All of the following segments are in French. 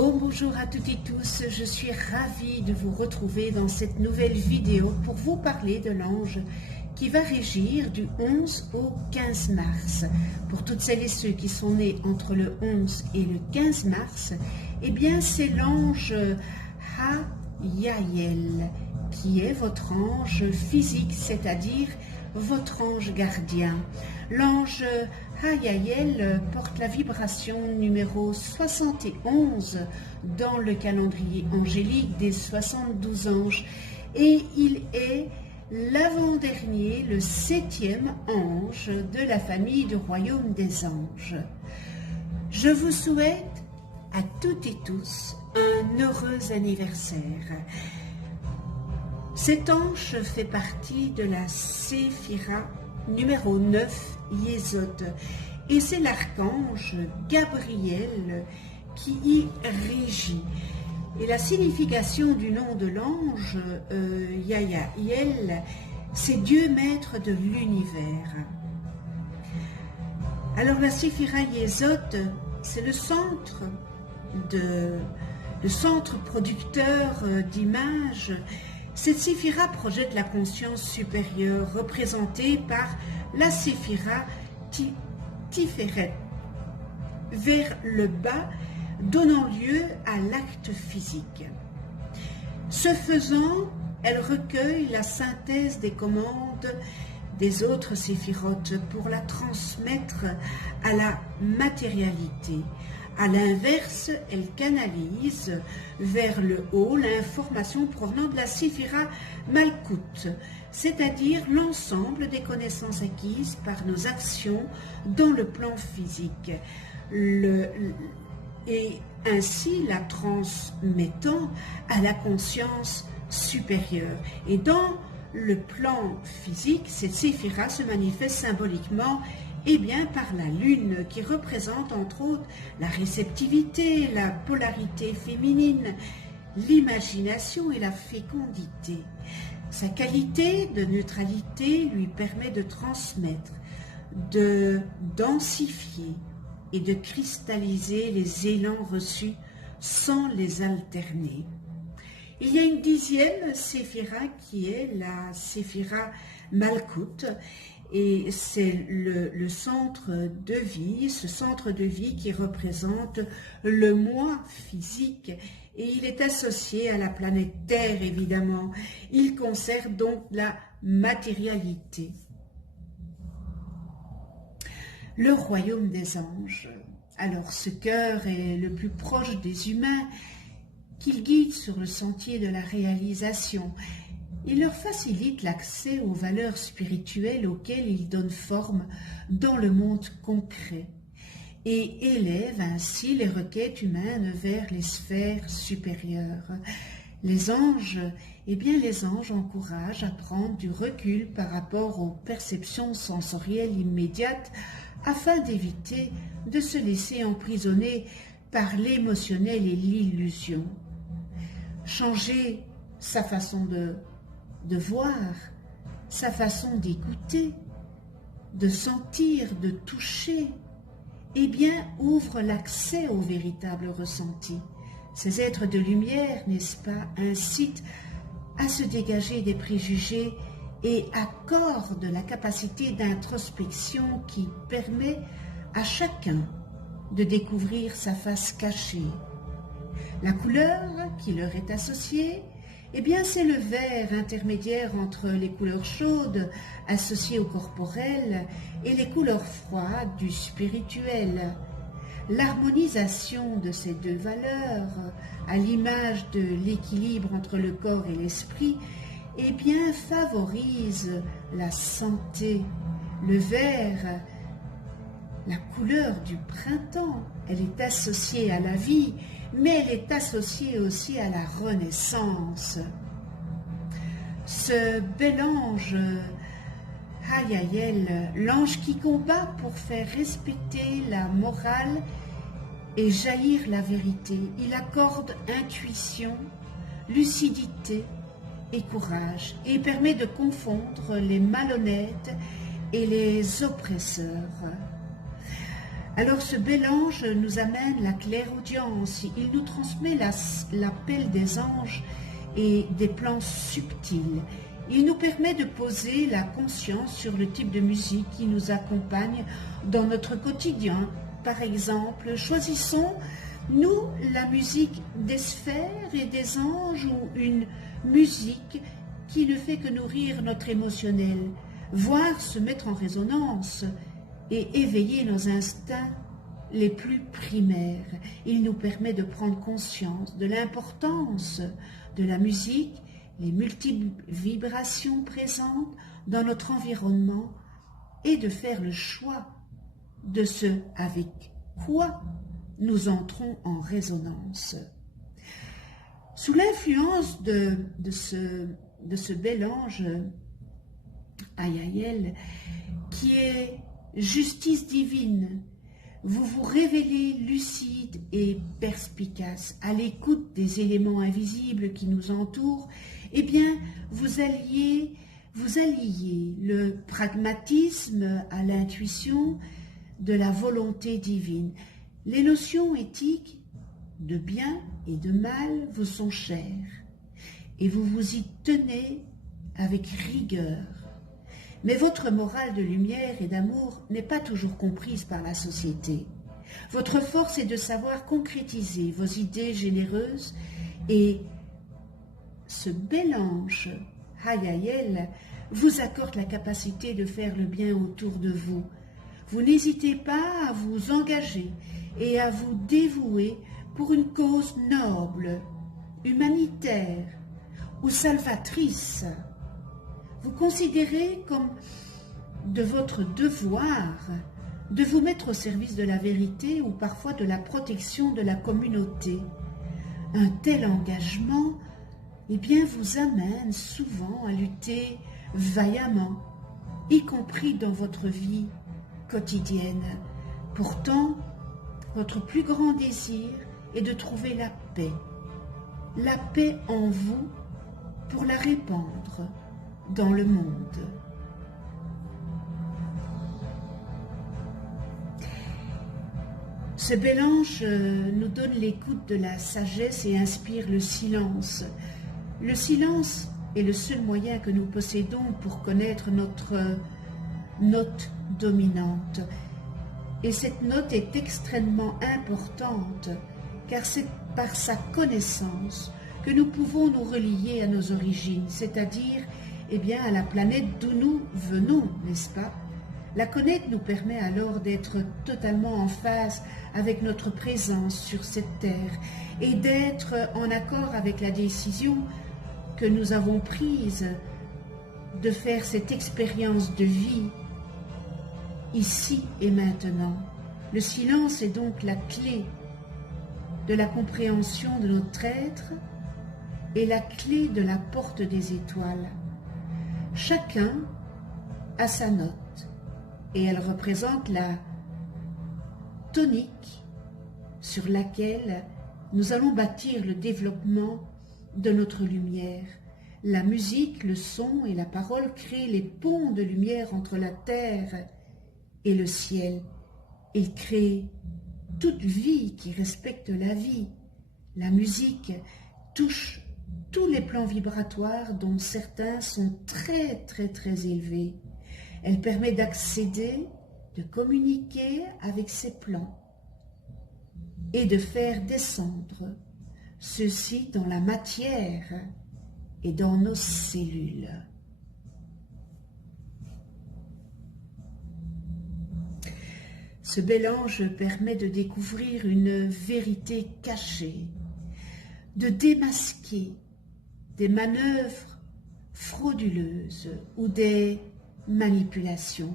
Bonjour à toutes et tous, je suis ravie de vous retrouver dans cette nouvelle vidéo pour vous parler de l'ange qui va régir du 11 au 15 mars. Pour toutes celles et ceux qui sont nés entre le 11 et le 15 mars, eh bien c'est l'ange Hayael qui est votre ange physique, c'est-à-dire votre ange gardien. L'ange Hayael porte la vibration numéro 71 dans le calendrier angélique des 72 anges et il est l'avant-dernier, le 7e ange de la famille du royaume des anges. Je vous souhaite à toutes et tous un heureux anniversaire. Cet ange fait partie de la séphira numéro 9, Yesod, et c'est l'archange Gabriel qui y régit. Et la signification du nom de l'ange Hayael, c'est Dieu maître de l'univers. Alors la séphira Yesod, c'est le centre producteur d'images. Cette séphira projette la conscience supérieure représentée par la séphira Tiferet vers le bas, donnant lieu à l'acte physique. Ce faisant, elle recueille la synthèse des commandes des autres séphirotes pour la transmettre à la matérialité. À l'inverse, elle canalise vers le haut l'information provenant de la séphira Malkout, c'est-à-dire l'ensemble des connaissances acquises par nos actions dans le plan physique, et ainsi la transmettant à la conscience supérieure. Et dans le plan physique, cette séphira se manifeste symboliquement par la lune qui représente entre autres la réceptivité, la polarité féminine, l'imagination et la fécondité. Sa qualité de neutralité lui permet de transmettre, de densifier et de cristalliser les élans reçus sans les alterner. Il y a une 10e séphira qui est la séphira Malkout, et c'est le centre de vie, ce centre de vie qui représente le moi physique, et il est associé à la planète Terre évidemment. Il concerne donc la matérialité. Le royaume des anges. Alors ce cœur est le plus proche des humains, qu'il guide sur le sentier de la réalisation. Il leur facilite l'accès aux valeurs spirituelles auxquelles ils donnent forme dans le monde concret et élève ainsi les requêtes humaines vers les sphères supérieures. Les anges, les anges encouragent à prendre du recul par rapport aux perceptions sensorielles immédiates afin d'éviter de se laisser emprisonner par l'émotionnel et l'illusion. Changer sa façon de voir, sa façon d'écouter, de sentir, de toucher, ouvre l'accès au véritable ressenti. Ces êtres de lumière, n'est-ce pas, incitent à se dégager des préjugés et accordent la capacité d'introspection qui permet à chacun de découvrir sa face cachée. La couleur qui leur est associée, c'est le vert intermédiaire entre les couleurs chaudes associées au corporel et les couleurs froides du spirituel. L'harmonisation de ces deux valeurs, à l'image de l'équilibre entre le corps et l'esprit, favorise la santé. Le vert, la couleur du printemps, elle est associée à la vie, mais elle est associée aussi à la renaissance. Ce bel ange Hayael, l'ange qui combat pour faire respecter la morale et jaillir la vérité, il accorde intuition, lucidité et courage et permet de confondre les malhonnêtes et les oppresseurs. Alors ce bel ange nous amène la clairaudience, il nous transmet l'appel des anges et des plans subtils. Il nous permet de poser la conscience sur le type de musique qui nous accompagne dans notre quotidien. Par exemple, choisissons nous la musique des sphères et des anges ou une musique qui ne fait que nourrir notre émotionnel, voire se mettre en résonance et éveiller nos instincts les plus primaires. Il nous permet de prendre conscience de l'importance de la musique, les multiples vibrations présentes dans notre environnement et de faire le choix de ce avec quoi nous entrons en résonance. Sous l'influence de ce bel ange, Hayael, qui est justice divine, vous vous révélez lucide et perspicace, à l'écoute des éléments invisibles qui nous entourent, eh bien, vous alliez le pragmatisme à l'intuition de la volonté divine. Les notions éthiques de bien et de mal vous sont chères et vous vous y tenez avec rigueur. Mais votre morale de lumière et d'amour n'est pas toujours comprise par la société. Votre force est de savoir concrétiser vos idées généreuses et ce bel ange, Hayael, vous accorde la capacité de faire le bien autour de vous. Vous n'hésitez pas à vous engager et à vous dévouer pour une cause noble, humanitaire ou salvatrice. Vous considérez comme de votre devoir de vous mettre au service de la vérité ou parfois de la protection de la communauté. Un tel engagement, eh bien, vous amène souvent à lutter vaillamment, y compris dans votre vie quotidienne. Pourtant, votre plus grand désir est de trouver la paix en vous pour la répandre dans le monde. Ce bel ange nous donne l'écoute de la sagesse et inspire le silence. Le silence est le seul moyen que nous possédons pour connaître notre note dominante. Et cette note est extrêmement importante, car c'est par sa connaissance que nous pouvons nous relier à nos origines, c'est-à-dire eh bien, à la planète d'où nous venons, n'est-ce pas? La connaître nous permet alors d'être totalement en phase avec notre présence sur cette terre et d'être en accord avec la décision que nous avons prise de faire cette expérience de vie ici et maintenant. Le silence est donc la clé de la compréhension de notre être et la clé de la porte des étoiles. Chacun a sa note et elle représente la tonique sur laquelle nous allons bâtir le développement de notre lumière. La musique, le son et la parole créent les ponts de lumière entre la terre et le ciel. Ils créent toute vie qui respecte la vie. La musique touche tous les plans vibratoires dont certains sont très élevés. Elle permet d'accéder, de communiquer avec ces plans et de faire descendre ceux-ci dans la matière et dans nos cellules. Ce bel ange permet de découvrir une vérité cachée, de démasquer des manœuvres frauduleuses ou des manipulations.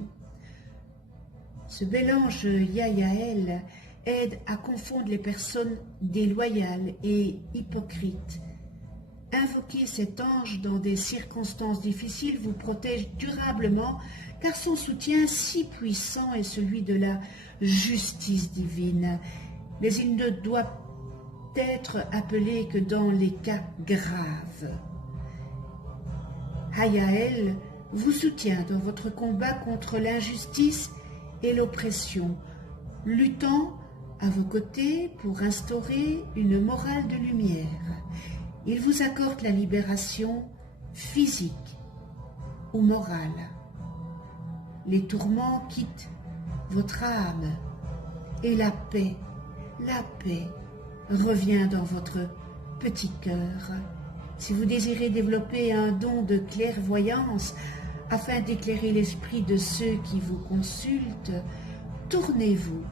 Ce bel ange Hayael aide à confondre les personnes déloyales et hypocrites. Invoquer cet ange dans des circonstances difficiles vous protège durablement car son soutien si puissant est celui de la justice divine. Mais il ne doit être appelé que dans les cas graves. Hayael vous soutient dans votre combat contre l'injustice et l'oppression. luttant à vos côtés pour instaurer une morale de lumière. Il vous accorde la libération physique ou morale. Les tourments quittent votre âme et la paix revient dans votre petit cœur. Si vous désirez développer un don de clairvoyance afin d'éclairer l'esprit de ceux qui vous consultent, tournez-vous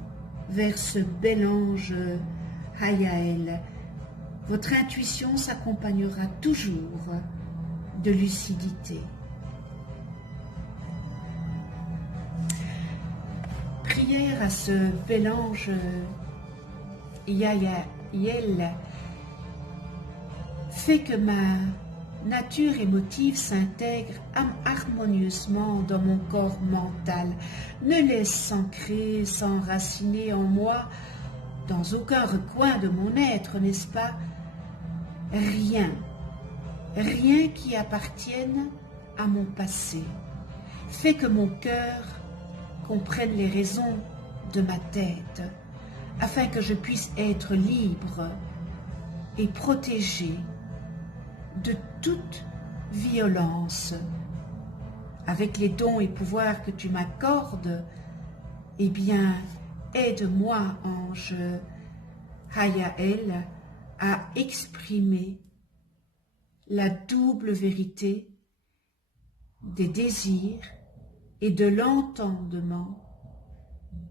vers ce bel ange Hayael. Votre intuition s'accompagnera toujours de lucidité. Prière à ce bel ange Yayael. Fais que ma nature émotive s'intègre harmonieusement dans mon corps mental. Ne laisse s'ancrer, s'enraciner en moi, dans aucun recoin de mon être, n'est-ce pas? Rien qui appartienne à mon passé. Fais que mon cœur comprenne les raisons de ma tête, afin que je puisse être libre et protégé de toute violence. Avec les dons et pouvoirs que tu m'accordes, eh bien, aide-moi, ange Hayael, à exprimer la double vérité des désirs et de l'entendement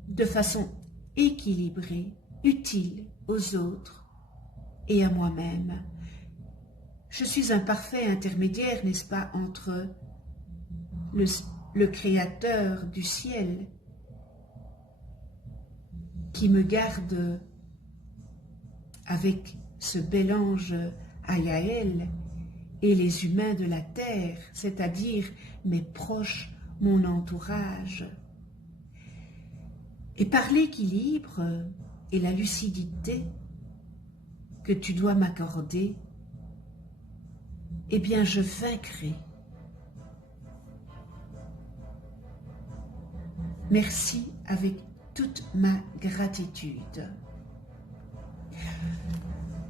de façon équilibrée, utile aux autres et à moi-même. Je suis un parfait intermédiaire, n'est-ce pas, entre le Créateur du ciel qui me garde avec ce bel ange Hayael et les humains de la terre, c'est-à-dire mes proches, mon entourage. Et par l'équilibre et la lucidité que tu dois m'accorder, eh bien je vaincrai. Merci avec toute ma gratitude.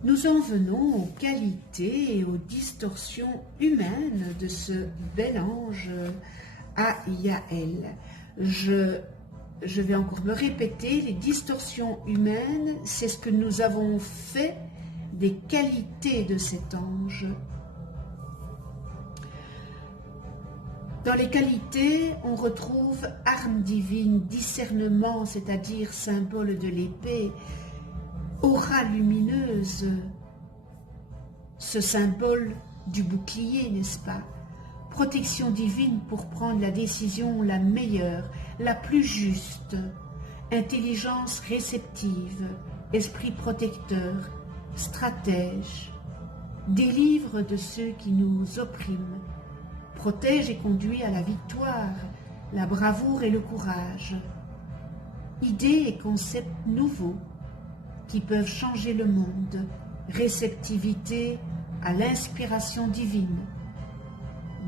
Nous en venons aux qualités et aux distorsions humaines de ce bel ange Hayael. Je vais encore me répéter, les distorsions humaines, c'est ce que nous avons fait des qualités de cet ange. Dans les qualités, on retrouve arme divine, discernement, c'est-à-dire symbole de l'épée, aura lumineuse, ce symbole du bouclier, n'est-ce pas? Protection divine pour prendre la décision la meilleure, la plus juste, intelligence réceptive, esprit protecteur, stratège, délivre de ceux qui nous oppriment, protège et conduit à la victoire, la bravoure et le courage, idées et concepts nouveaux qui peuvent changer le monde, réceptivité à l'inspiration divine,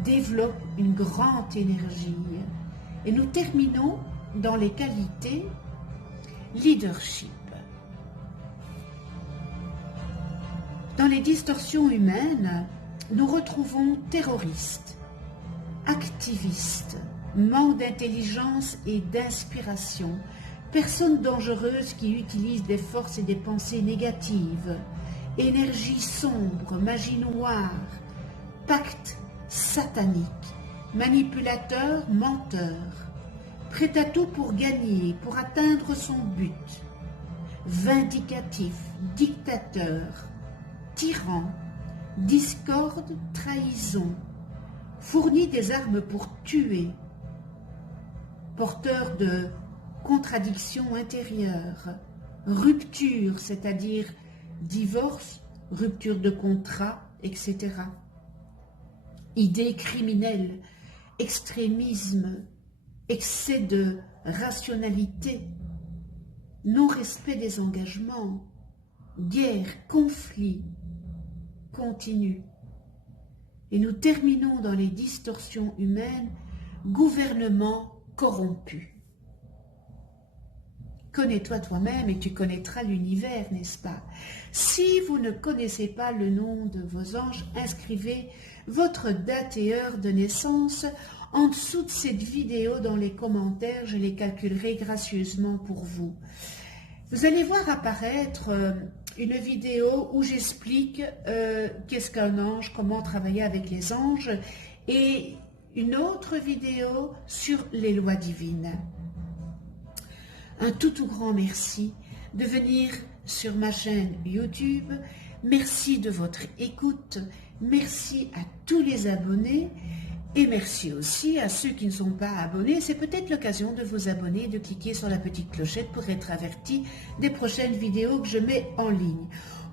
développe une grande énergie. Et nous terminons dans les qualités leadership. Dans les distorsions humaines, nous retrouvons terroristes, activistes, manque d'intelligence et d'inspiration, personnes dangereuses qui utilisent des forces et des pensées négatives, énergie sombre, magie noire, pacte satanique, manipulateur, menteur, prêt à tout pour gagner, pour atteindre son but, vindicatif, dictateur, tyran, discorde, trahison, fournit des armes pour tuer, porteur de contradictions intérieures, rupture, c'est-à-dire divorce, rupture de contrat, etc. Idées criminelles, extrémisme, excès de rationalité, non-respect des engagements, guerre, conflit, continue. Et nous terminons dans les distorsions humaines, gouvernement corrompu. Connais-toi toi-même et tu connaîtras l'univers, n'est-ce pas? Si vous ne connaissez pas le nom de vos anges, inscrivez votre date et heure de naissance en dessous de cette vidéo dans les commentaires. Je les calculerai gracieusement pour vous. Vous allez voir apparaître une vidéo où j'explique qu'est-ce qu'un ange, comment travailler avec les anges, et une autre vidéo sur les lois divines. Un tout grand merci de venir sur ma chaîne YouTube. Merci de votre écoute. Merci à tous les abonnés. Et merci aussi à ceux qui ne sont pas abonnés. C'est peut-être l'occasion de vous abonner, de cliquer sur la petite clochette pour être averti des prochaines vidéos que je mets en ligne.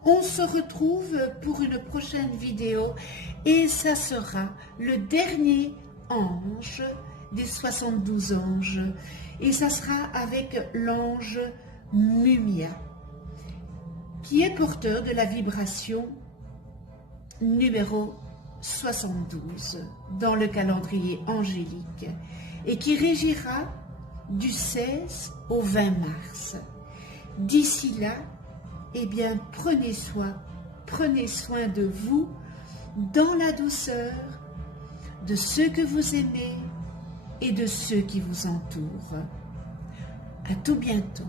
On se retrouve pour une prochaine vidéo et ça sera le dernier ange des 72 anges. Et ça sera avec l'ange Mumia, qui est porteur de la vibration numéro 72 dans le calendrier angélique et qui régira du 16 au 20 mars. D'ici là, eh bien, prenez soin de vous dans la douceur, de ceux que vous aimez et de ceux qui vous entourent. À tout bientôt.